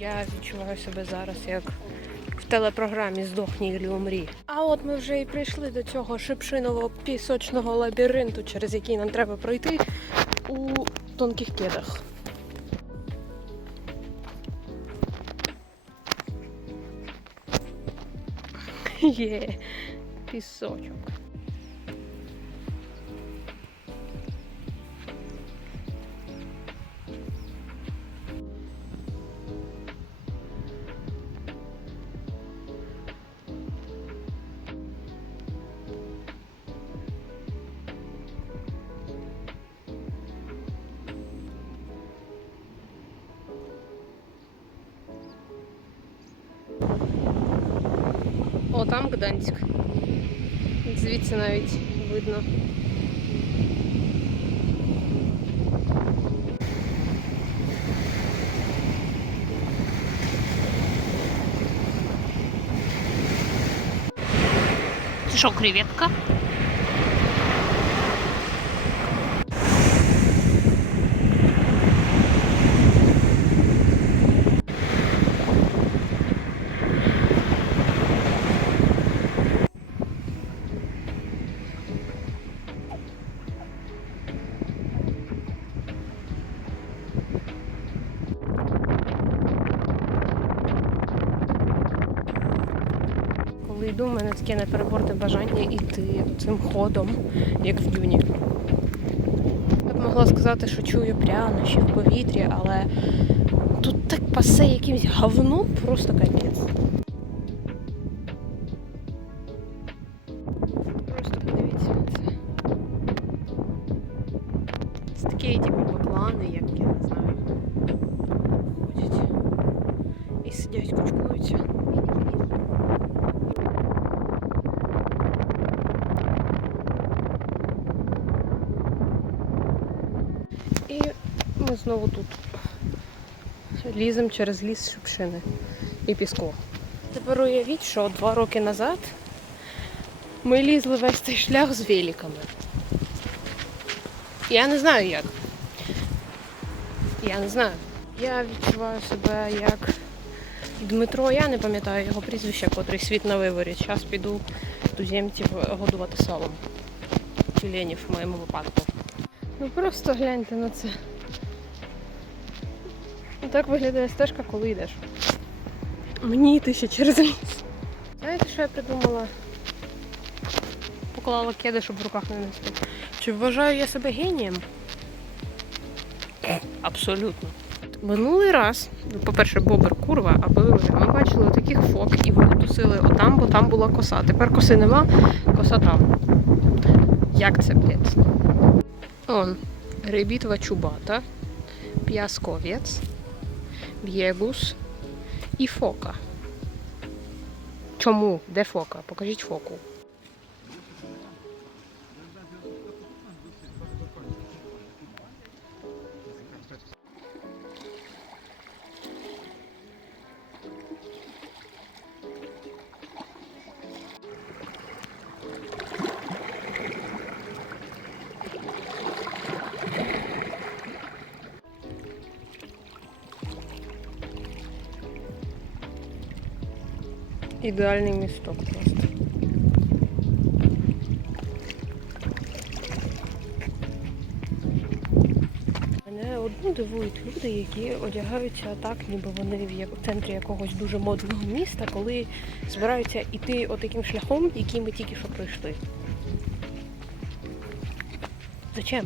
Я відчуваю себе зараз як в телепрограмі Здохні Ілі умрі. А от ми вже і прийшли до цього шипшинового пісочного лабіринту, через який нам треба пройти у тонких кедах. Є пісочок. Там Гданськ. Звідси навіть видно. Це що, креветка? Йду, в мене таке непереборне бажання йти цим ходом, як в дюні. Я б могла сказати, що чую прянощі в повітрі, але тут так пасе якимось говном, просто капець. Знову тут ліземо через ліс шипшини і піску. Тепер уявіть, що два роки назад ми лізли весь цей шлях з великами. Я не знаю як. Я не знаю. Я відчуваю себе як Дмитро, я не пам'ятаю його прізвище, котрий світ на виворі. Зараз піду туземців годувати салом. Тюленів в моєму випадку. Ну просто гляньте на це. Так виглядає стежка, коли йдеш. Мені йти ще через ліс. Знаєте, що я придумала? Поклала кеди, щоб в руках не нести. Чи вважаю я себе генієм? Абсолютно. Минулий раз, ну, по-перше, бобер курва, а по-друге, ми бачили таких фок і вони тусили отам, бо там була коса. Тепер коси нема, коса там. Як це, блядь? Он, рибітва чубата, п'ясковець, б'єгус і фока. Чому? Де фока? Покажіть фоку. Ідеальний місток просто. Мене одну дивують люди, які одягаються так, ніби вони в центрі якогось дуже модного міста, коли збираються йти отаким шляхом, який ми тільки що пройшли. Зачем?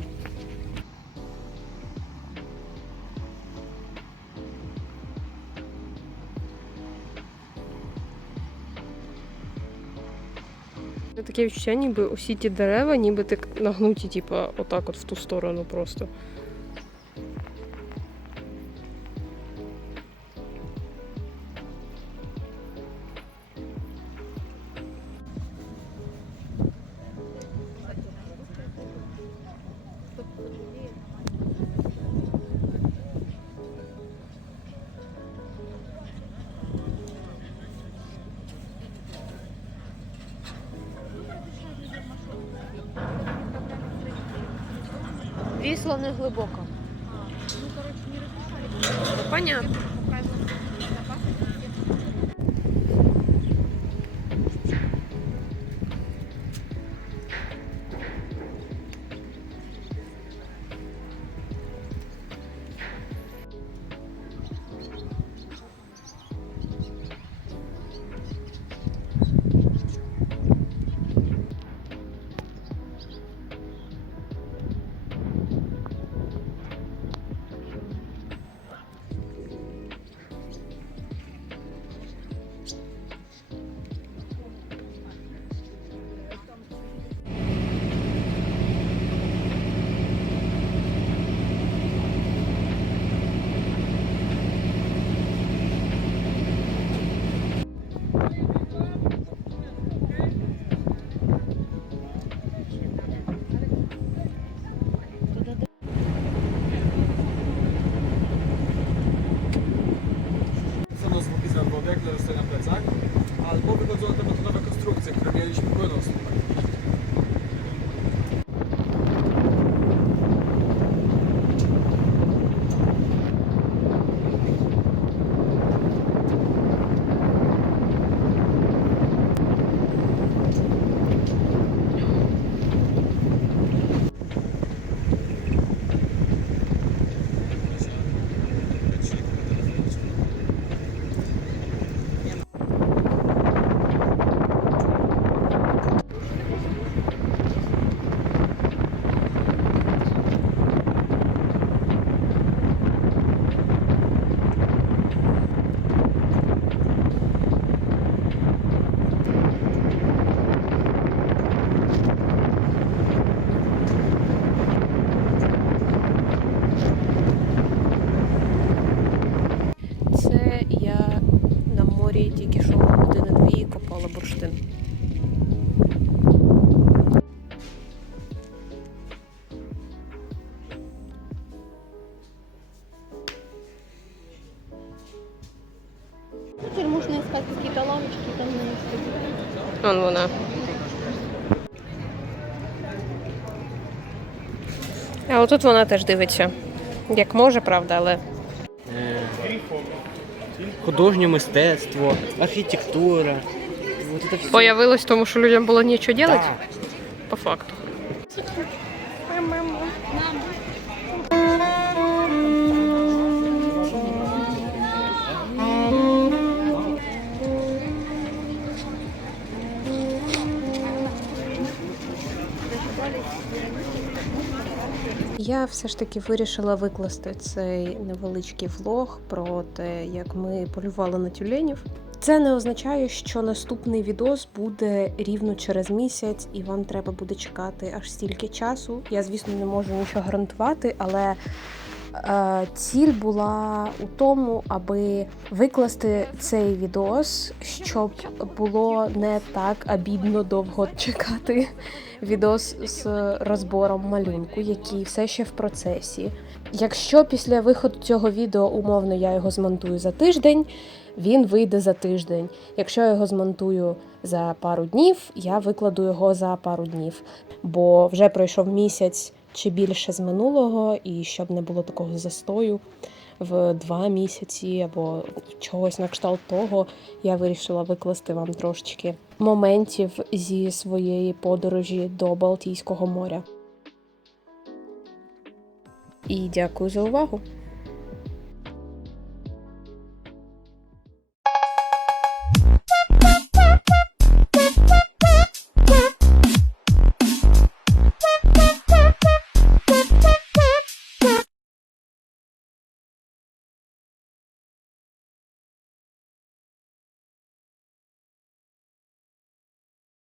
Таке відчуття, ніби усі ті дерева, ніби так нагнуті, типу, отак от в ту сторону просто. Вісло не глибоко. Понятно. na plecach, albo wychodzą na te betonowe konstrukcje, które mieliśmy płynąc он вона. А отут вона теж дивиться. Як може, правда, але Е, художнє мистецтво, архітектура. Вот это все. появилось, тому що людям було нічого робити. Так. По факту. Я все ж таки вирішила викласти цей невеличкий влог про те, як ми полювали на тюленів. Це не означає, що наступний відос буде рівно через місяць, і вам треба буде чекати аж стільки часу. Я, звісно, не можу нічого гарантувати, але ціль була у тому, аби викласти цей відос, щоб було не так обідно довго чекати відос з розбором малюнку, який все ще в процесі. Якщо після виходу цього відео умовно я його змонтую за тиждень, він вийде за тиждень. Якщо я його змонтую за пару днів, я викладу його за пару днів. Бо вже пройшов місяць чи більше з минулого, і щоб не було такого застою в два місяці або чогось на кшталт того, я вирішила викласти вам трошечки моментів зі своєї подорожі до Балтійського моря. І дякую за увагу!